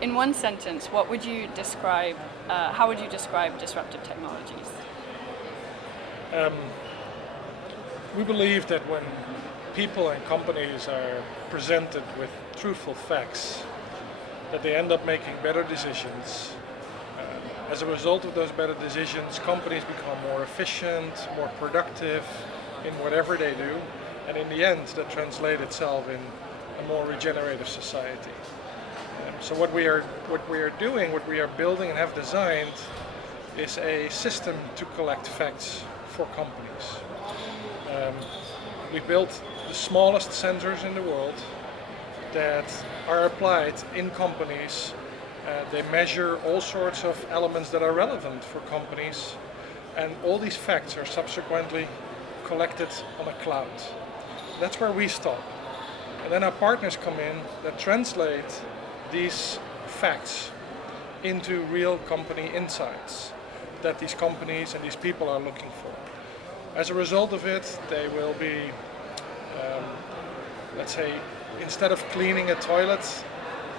In one sentence, what would you describe? How would you describe disruptive technologies? We believe that when people and companies are presented with truthful facts, that they end up making better decisions. As a result of those better decisions, companies become more efficient, more productive in whatever they do, and in the end, that translates itself in a more regenerative society. So what we are doing, what we are building and have designed, is a system to collect facts for companies. We built the smallest sensors in the world that are applied in companies. They measure all sorts of elements that are relevant for companies, and all these facts are subsequently collected on a cloud. That's where we stop. And then our partners come in that translate these facts into real company insights that these companies and these people are looking for. As a result of it, they will be, let's say, instead of cleaning a toilet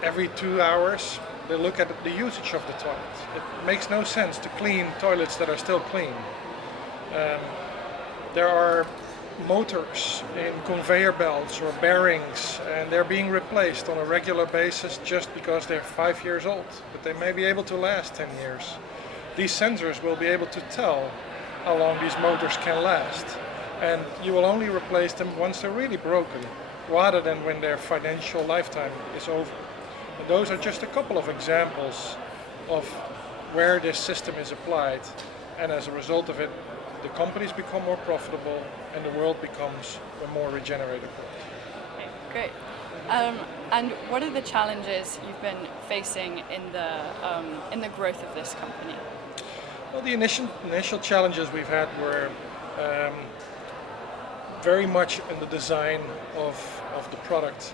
every 2 hours, they look at the usage of the toilet. It makes no sense to clean toilets that are still clean. There are motors in conveyor belts or bearings, and they're being replaced on a regular basis just because they're 5 years old, but they may be able to last 10 years. These sensors will be able to tell how long these motors can last, and you will only replace them once they're really broken, rather than when their financial lifetime is over. And those are just a couple of examples of where this system is applied, and as a result of it, the companies become more profitable and the world becomes a more regenerative world. Okay, great. And what are the challenges you've been facing in the growth of this company? Well, the initial challenges we've had were very much in the design of the product.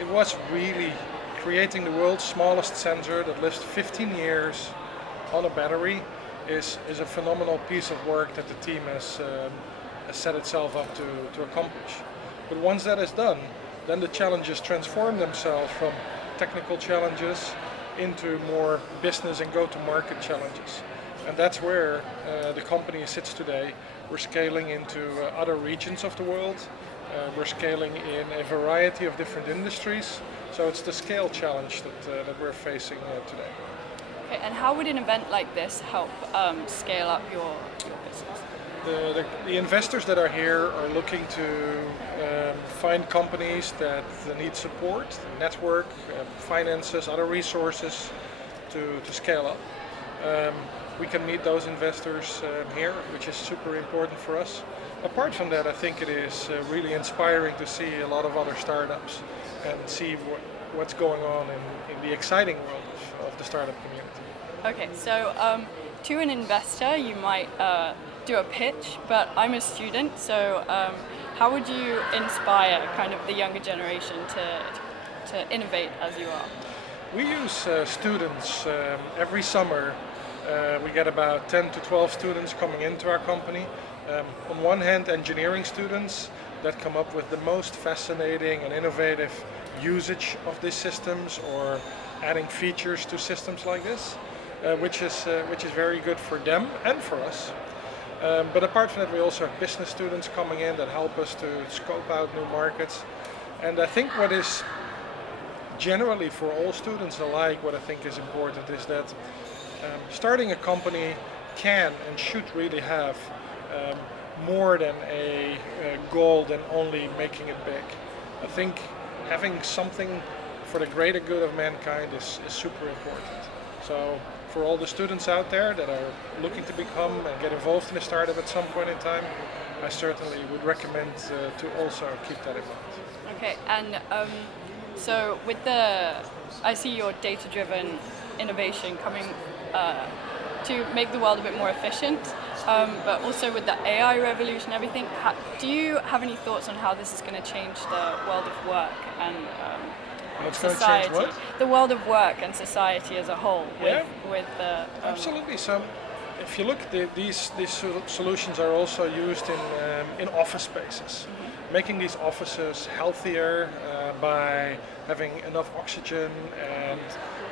It was really creating the world's smallest sensor that lives 15 years on a battery is a phenomenal piece of work that the team has set itself up to accomplish. But once that is done, then the challenges transform themselves from technical challenges into more business and go-to-market challenges. And that's where the company sits today. We're scaling into other regions of the world. We're scaling in a variety of different industries. So it's the scale challenge that we're facing today. Okay, and how would an event like this help scale up your business? The investors that are here are looking to find companies that need support, network, finances, other resources to scale up. We can meet those investors here, which is super important for us. Apart from that, I think it is really inspiring to see a lot of other startups and see what's going on in the exciting world of the startup community. Okay, so to an investor, you might do a pitch, but I'm a student, so how would you inspire kind of the younger generation to innovate as you are? We use students every summer. We get about 10 to 12 students coming into our company. On one hand, engineering students that come up with the most fascinating and innovative usage of these systems or adding features to systems like this, which is very good for them and for us. But apart from that, we also have business students coming in that help us to scope out new markets. And I think what is generally for all students alike, what I think is important is that starting a company can and should really have more than a goal than only making it big. I think having something for the greater good of mankind is super important. So for all the students out there that are looking to become and get involved in a startup at some point in time, I certainly would recommend to also keep that in mind. Okay, and so with I see your data-driven innovation coming to make the world a bit more efficient, but also with the AI revolution, everything. Do you have any thoughts on how this is going to change the world of work and society? Going to change what? The world of work and society as a whole. With Absolutely. So, if you look, these solutions are also used in office spaces. making these offices healthier by having enough oxygen and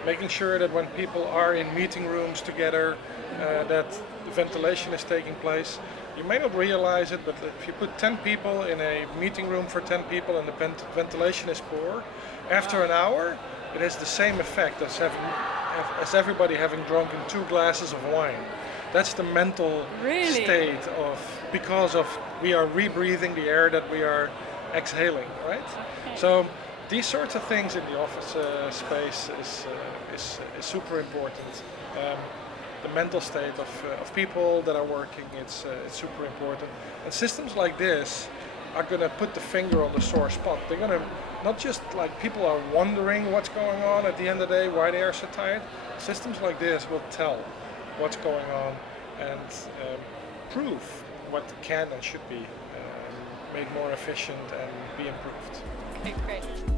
making sure that when people are in meeting rooms together, that the ventilation is taking place. You may not realize it, but if you put 10 people in a meeting room for 10 people and the ventilation is poor, after an hour, it has the same effect as everybody having drunken 2 glasses of wine. That's the mental Really? state because of we are rebreathing the air that we are exhaling, right? Okay. So these sorts of things in the office space is super important. The mental state of people that are working, it's super important. And systems like this are going to put the finger on the sore spot. They're going to not just like people are wondering what's going on at the end of the day, why they are so tired. Systems like this will tell what's going on and prove what can and should be made more efficient and be improved. Okay, great.